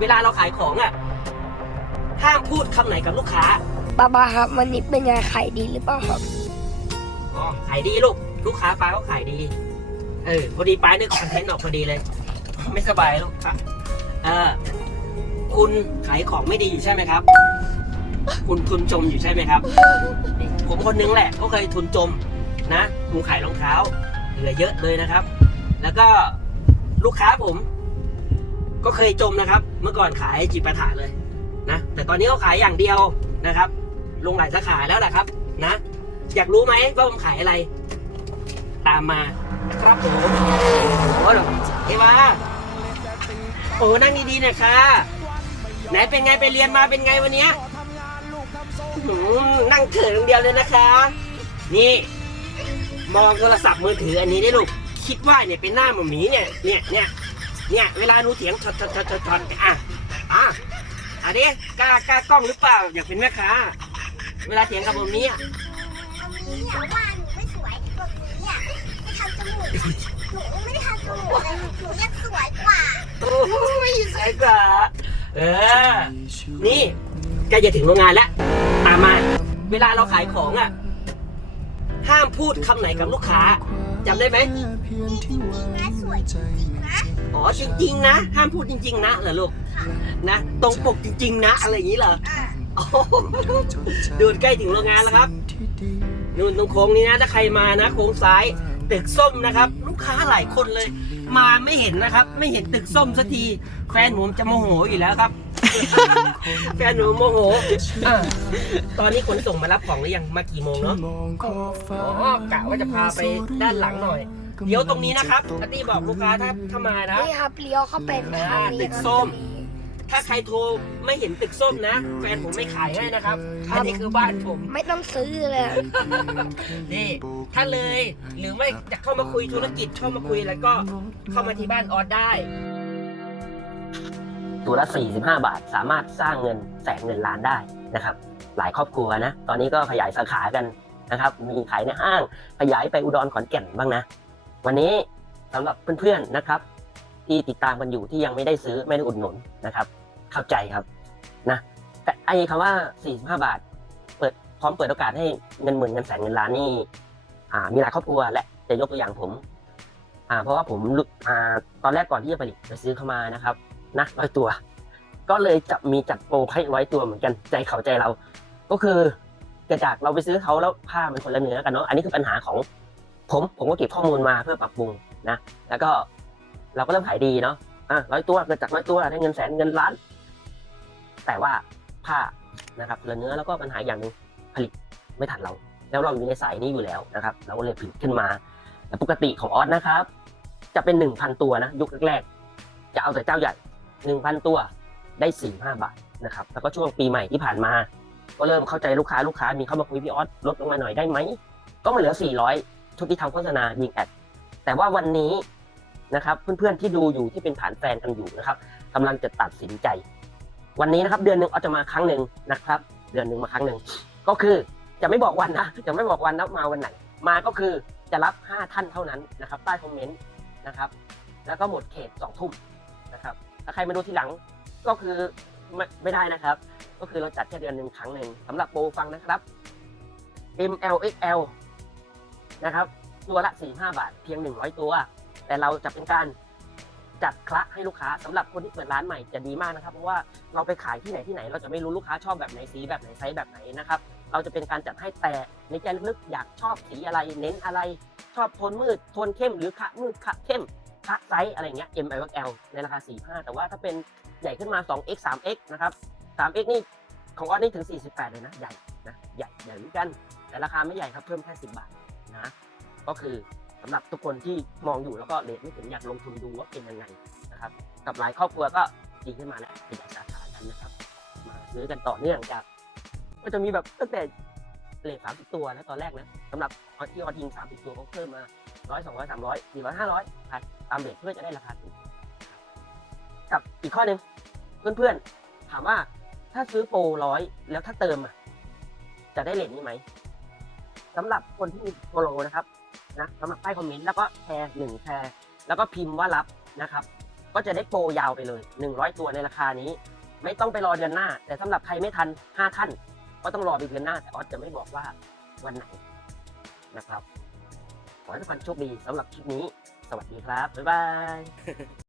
เวลาเราขายของอะห้ามพูดคำไหนกับลูกค้าป้าป้าครับวันนี้เป็นไงขายดีหรือเปล่าครับอ๋อขายดีลูก ลูกค้าป้าก็ขายดี เออพอดีป้านึกคอนเทนต์ออกพอดีเลย ไม่สบายลูกครับเออคุณขายของไม่ดีอยู่ใช่ไหมครับ คุณทุนจมอยู่ใช่ไหมครับ ผมคนนึงแหละก็เคยทุนจมนะผมขายรองเท้าเหลือเยอะเลยนะครับ แล้วก็ลูกค้าผม ก็เคยจมนะครับ เมื่อก่อนขายจิปาถะเลยนะ แต่ตอนนี้เขาขายอย่างเดียวนะครับ ลงหลายสาขาแล้วแหละครับนะ อยากรู้ไหมว่าผมขายอะไร ตามมาครับผมโอ้โหเอวาโอ้นั่งดีๆนะคะไหนเป็นไงไปเรียนมาเป็นไงวันนี้นั่งเถิงเดียวเลยนะคะ นี่ มองโทรศัพท์มือถืออันนี้ได้ลูก คิดว่าเนี่ยเป็นหน้าหมาหมีเนี่ยเนี่ยเนี่ย เนี่ยเวลาหนูเถียงช็อตช็อตช็อตช็อตช็อตอะอะอันนี้กล้ากล้ากล้องหรือเปล่าอยากเป็นแม่ค้า เวลาเถียงกับหมาหมีอะเอางี้อะว่าหนูไม่สวยแบบนี้อะไม่ทำจมูกหนูไม่ได้ทำจมูกเลยหนูยังสวยกว่าโอ้ยสวยกว่าเออนี่ใกล้จะถึงโรงงานแล้วตามมา เวลาเราขายของอะห้ามพูดคำไหนกับลูกค้า จำได้ไหมนี่จริงๆนะสวยจริงๆนะอ๋อจริงๆนะ ห้ามพูดจริง ๆ นะเหรอลูกนะ ตรงปกจริง ๆ นะ อะไรอย่างนี้เหรออะโอ้โหดูใกล้ถึงโรงงานแล้วครับนู่นตรงโค้งนี้นะถ้าใครมานะ โค้งซ้ายตึกส้มนะครับ ลูกค้าหลายคนเลย มาไม่เห็นนะครับ ไม่เห็นตึกส้มสักที แฟนหนูจะโมโหอยู่แล้วครับ แฟนหนูโมโหอะตอนนี้ขนส่งมารับของหรือยังมากี่โมงเนาะอ๋อกะว่าจะพาไปด้านหลังหน่อย เดี๋ยวตรงนี้นะครับอาตี้บอกลูกค้าถ้าถ้ามานะ นี่ครับเลี้ยวเข้าไปทางนี้ตึกครับส้ม ถ้าใครโทรไม่เห็นตึกส้มนะ แฟนผมไม่ขายให้นะครับอันนี้คือบ้านผม ไม่ต้องซื้อเลยนี่ถ้าเลยหรือไม่อยากเข้ามาคุยธุรกิจเข้ามาคุยแล้วก็เข้ามาที่บ้านออสได้ ตัวละ 45 บาท สามารถสร้างเงินแสนเงินล้านได้นะครับ หลายครอบครัวนะ ตอนนี้ก็ขยายสาขากันนะครับ มีขายในห้าง ขยายไปอุดรขอนแก่นบ้างนะ วันนี้สำหรับเพื่อนๆนะครับ ที่ติดตามกันอยู่ที่ยังไม่ได้ซื้อไม่ได้อุดหนุนนะครับ เข้าใจครับนะแต่ไอ้คำว่า 45 บาท เปิดพร้อมเปิดโอกาสให้เงินหมื่นเงินแสนเงินล้านนี่มีหลายครอบครัวและจะยกตัวอย่างผม เพราะว่าผมอตอนแรกก่อนที่จะผลิตไปซื้อเข้ามานะครับ นะร้อยตัว ก็เลยจะมีจัดโปรให้ร้อยตัวเหมือนกันใจเขาใจเรา ก็คือเกิดจากเราไปซื้อเขาแล้วผ้ามันคนละเนื้อกันเนาะอันนี้คือปัญหาของผมผมก็เก็บข้อมูลมาเพื่อปรับปรุงนะแล้วก็เราก็เริ่มขายดีเนาะอะร้อยตัวเกิดจากร้อยตัวได้เงินแสนเงินล้าน แต่ว่าผ้านะครับคนละเนื้อแล้วก็ปัญหาอย่างหนึ่งผลิตไม่ทันเรา แล้วเราอยู่ในสายนี้อยู่แล้วนะครับ เราก็เลยผลิตขึ้นมาแต่ปกติของออสนะครับ จะเป็นหนึ่งพันตัวนะยุคแรกๆจะเอาแต่เจ้าใหญ่ หนึ่งพันตัวได้สี่ห้าบาทนะครับแล้วก็ช่วงปีใหม่ที่ผ่านมา ก็เริ่มเข้าใจลูกค้าลูกค้ามีเข้ามาคุยพี่ออสลดลงมาหน่อยได้ไหม ก็มาเหลือ 400 ชุดที่ทำโฆษณายิงแอดแต่ว่าวันนี้นะครับเพื่อนๆที่ดูอยู่ที่เป็นฐานแฟนกันอยู่นะครับกำลังจะตัดสินใจ วันนี้นะครับเดือนหนึ่งออสจะมาครั้งหนึ่งนะครับ เดือนหนึ่งมาครั้งหนึ่งก็คือจะไม่บอกวันนะจะไม่บอกวันนะมาวันไหน มาก็คือจะรับ 5 ท่านเท่านั้นนะครับ ใต้คอมเมนต์นะครับ แล้วก็หมดเขต2ทุ่มนะครับ ถ้าใครมาดูทีหลังก็คือไม่ไม่ได้นะครับ ก็คือเราจัดแค่เดือนหนึ่งครั้งหนึ่งสำหรับโปรฟังนะครับ MLXL นะครับตัวละ 45 บาทเพียง 100 ตัว แต่เราจะเป็นการจัดคละให้ลูกค้าสำหรับคนที่เปิดร้านใหม่จะดีมากนะครับ เพราะว่าเราไปขายที่ไหนที่ไหน เราจะไม่รู้ลูกค้าชอบแบบไหนสีแบบไหนไซส์แบบไหนนะครับ เราจะเป็นการจัดให้แต่ในใจลึกๆอยากชอบสีอะไร เน้นอะไร ชอบโทนมืดโทนเข้มหรือขะมืดขะเข้ม ขะไซส์อะไรเงี้ย M L L ในราคา 45 แต่ว่าถ้าเป็นใหญ่ขึ้นมา 2x 3x นะครับ 3x นี่ของออสนี่ถึง 48 เลยนะ ใหญ่นะใหญ่ใหญ่เหมือนกัน แต่ราคาไม่ใหญ่ครับเพิ่มแค่ 10 บาทนะก็คือสำหรับทุกคนที่มองอยู่แล้วก็เลทไม่ถึงอยากลงทุนดูว่าเป็นยังไงนะครับ กับหลายครอบครัวก็ดีขึ้นมาแล้วขยายสาขากันนะครับ มาซื้อกันต่อเนื่องจากก็จะมีแบบตั้งแต่ เลท30ตัวนะตอนแรกนะสำหรับออที่ออดยิง30ตัวเขาเพิ่มมาร้อยสองร้อยสามร้อยสี่ร้อยห้าร้อยตามเรทเพื่อจะได้ราคาถูกกับอีกข้อหนึ่งเพื่อนๆ ถามว่าถ้าซื้อโปรร้อยแล้วถ้าเติมอะจะได้เรทนี้ไหมสำหรับคนที่มีโปรนะครับนะสำหรับใต้คอมเมนต์แล้วก็แชร์หนึ่งแชร์แล้วก็พิมพ์ว่ารับนะครับ ก็จะได้โปรยาวไปเลย 100 ตัวในราคานี้ ไม่ต้องไปรอเดือนหน้า แต่สำหรับใครไม่ทัน 5 ท่าน ก็ต้องรอไปเดือนหน้าแต่ออสจะไม่บอกว่าวันไหนนะครับ ขอให้ทุกคนโชคดีสำหรับคลิปนี้ สวัสดีครับ บ๊ายบาย